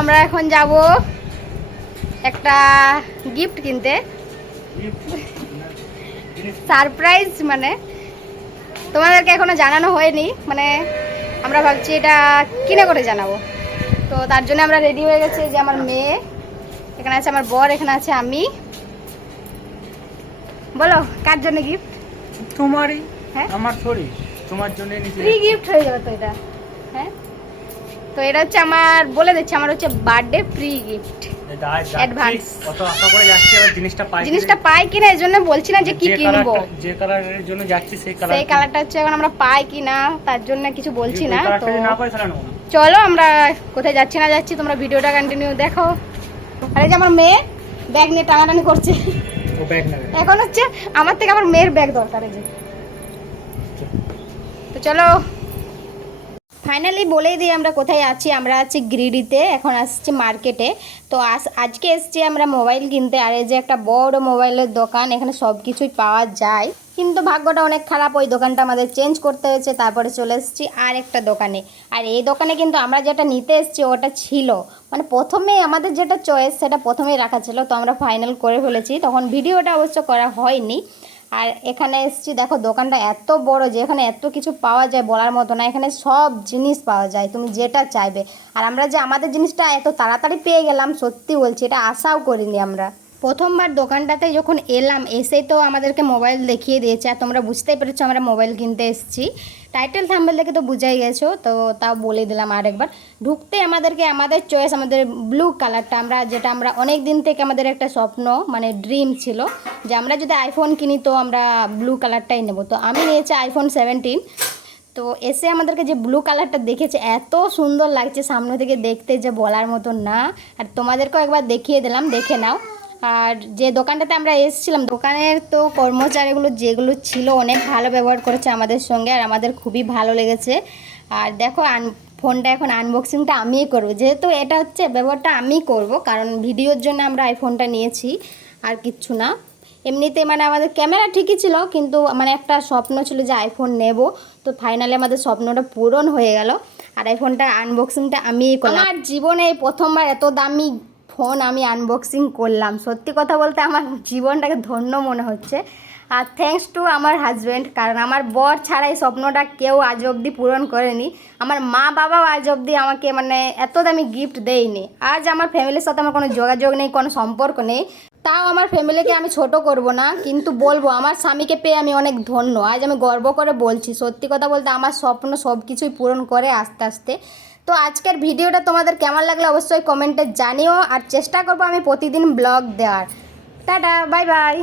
আমরা এখন যাব একটা গিফট কিনতে, সারপ্রাইজ। মানে তোমাদেরকে এখনো জানানো হয়নি, মানে আমরা ভাবছি এটা কিনে করে জানাবো। তো তার জন্য আমরা রেডি হয়ে গেছি। যে আমার মেয়ে এখানে আছে, আমার বর এখানে আছে, আমি। বলো কার জন্য গিফট? তোমারই। হ্যাঁ, আমার থরি, তোমার জন্য নিতে ফ্রি গিফট হয়ে যাবে তো এটা। হ্যাঁ, তো এটা হচ্ছে আমার, বলে দিচ্ছি, আমার হচ্ছে বার্থডে ফ্রি গিফট অ্যাডভান্স। কত আশা করে যাচ্ছি, আর জিনিসটা পাই কিনা এই জন্য বলছি না যে কি কিনবো। যে কালারের জন্য যাচ্ছি সেই কালারটা হচ্ছে এখন আমরা পাই কিনা, তার জন্য কিছু বলছি না। তো না পাই তাহলে নেবো না। চলো আমরা কোথায় যাচ্ছি না যাচ্ছি তোমরা ভিডিওটা কন্টিনিউ দেখো। আর এই যে আমার মেয়ে ব্যাগ নিয়ে টানাটানি করছে। ও ব্যাগ নেবে এখন হচ্ছে আমার থেকে আমার মেয়ের ব্যাগ দরকার। এই যে, তো চলো ফাইনালি বলেই দিই আমরা কোথায় আছি। আমরা আছি গ্রিডিতে, এখন আসছি মার্কেটে। তো আজকে এসছি আমরা মোবাইল কিনতে। আর এই যে একটা বড় মোবাইলের দোকান, এখানে সব কিছুই পাওয়া যায়। কিন্তু ভাগ্যটা অনেক খারাপ, ওই দোকানটা আমাদের চেঞ্জ করতে হয়েছে। তারপরে চলে এসেছি আর একটা দোকানে। আর এই দোকানে কিন্তু আমরা যেটা নিতে এসেছি ওটা ছিল, মানে প্রথমেই আমাদের যেটা চয়েস সেটা প্রথমেই রাখা ছিল। তো আমরা ফাইনাল করে ফেলেছি, তখন ভিডিওটা অবশ্য করা হয়নি। আর এখানে এসেছি, দেখো দোকানটা এত বড় যে এখানে এত কিছু পাওয়া যায় বলার মতো না। এখানে সব জিনিস পাওয়া যায়, তুমি যেটা চাইবে। আর আমরা যে আমাদের জিনিসটা এত তাড়াতাড়ি পেয়ে গেলাম, সত্যি বলছি এটা আশাও করিনি আমরা। প্রথমবার দোকানটাতে যখন এলাম, এসেই তো আমাদেরকে মোবাইল দেখিয়ে দিয়েছে। আর তোমরা বুঝতেই পেরেছো আমরা মোবাইল কিনতে এসেছি। টাইটেল থাম্বনেল দেখে তো বুঝাই গেছো, তো তাও বলে দিলাম আরেকবার। ঢুকতে আমাদেরকে আমাদের চয়েস, আমাদের ব্লু কালারটা, যেটা আমরা অনেক দিন থেকে আমাদের একটা স্বপ্ন, মানে ড্রিম ছিল যে আমরা যদি আইফোন কিনি তো আমরা ব্লু কালারটাই নেব। তো আমি নিয়েছি আইফোন 17। তো এসে আমাদেরকে যে ব্লু কালারটা দেখেছে, এত সুন্দর লাগছে সামনে থেকে দেখতে যে বলার মতো না। আর তোমাদেরকেও একবার দেখিয়ে দিলাম, দেখে নাও। আর যে দোকানটাতে আমরা এসেছিলাম, দোকানের তো কর্মচারীগুলো যেগুলো ছিল অনেক ভালো ব্যবহার করেছে আমাদের সঙ্গে, আর আমাদের খুবই ভালো লেগেছে। আর দেখো ফোনটা এখন আনবক্সিংটা আমিই করবো, যেহেতু এটা হচ্ছে ব্যবহারটা আমিই করব, কারণ ভিডিওর জন্য আমরা আইফোনটা নিয়েছি আর কিচ্ছু না। এমনিতে মানে আমাদের ক্যামেরা ঠিকই ছিল, কিন্তু মানে একটা স্বপ্ন ছিল যে আইফোন নেব। তো ফাইনালি আমাদের স্বপ্নটা পূরণ হয়ে গেল। আর আইফোনটার আনবক্সিংটা আমিই করলাম। আমার জীবনে এই প্রথমবার এত দামি ফোন আমি আনবক্সিং করলাম। সত্যি কথা বলতে আমার জীবনটাকে ধন্য মনে হচ্ছে। আর থ্যাঙ্কস টু আমার হাজব্যান্ড, কারণ আমার বর ছাড়া এই স্বপ্নটা কেউ আজ অবধি পূরণ করেনি। আমার মা বাবাও আজ অবধি আমাকে মানে এত দামি গিফট দেয়নি। আজ আমার ফ্যামিলির সাথে আমার কোনো যোগাযোগ নেই, কোনো সম্পর্ক নেই, তাও আমার ফ্যামিলিকে আমি ছোট করব না, কিন্তু বলবো আমার স্বামীকে পেয়ে আমি অনেক ধন্য। আজ আমি গর্ব করে বলছি, সত্যি কথা বলতে আমার স্বপ্ন সব কিছুই পূরণ করে আস্তে আস্তে। তো আজকের ভিডিওটা তোমাদের কেমন লাগলো অবশ্যই কমেন্টে জানিও। আর চেষ্টা করবো আমি প্রতিদিন ব্লগ দেওয়ার। Tata, bye bye.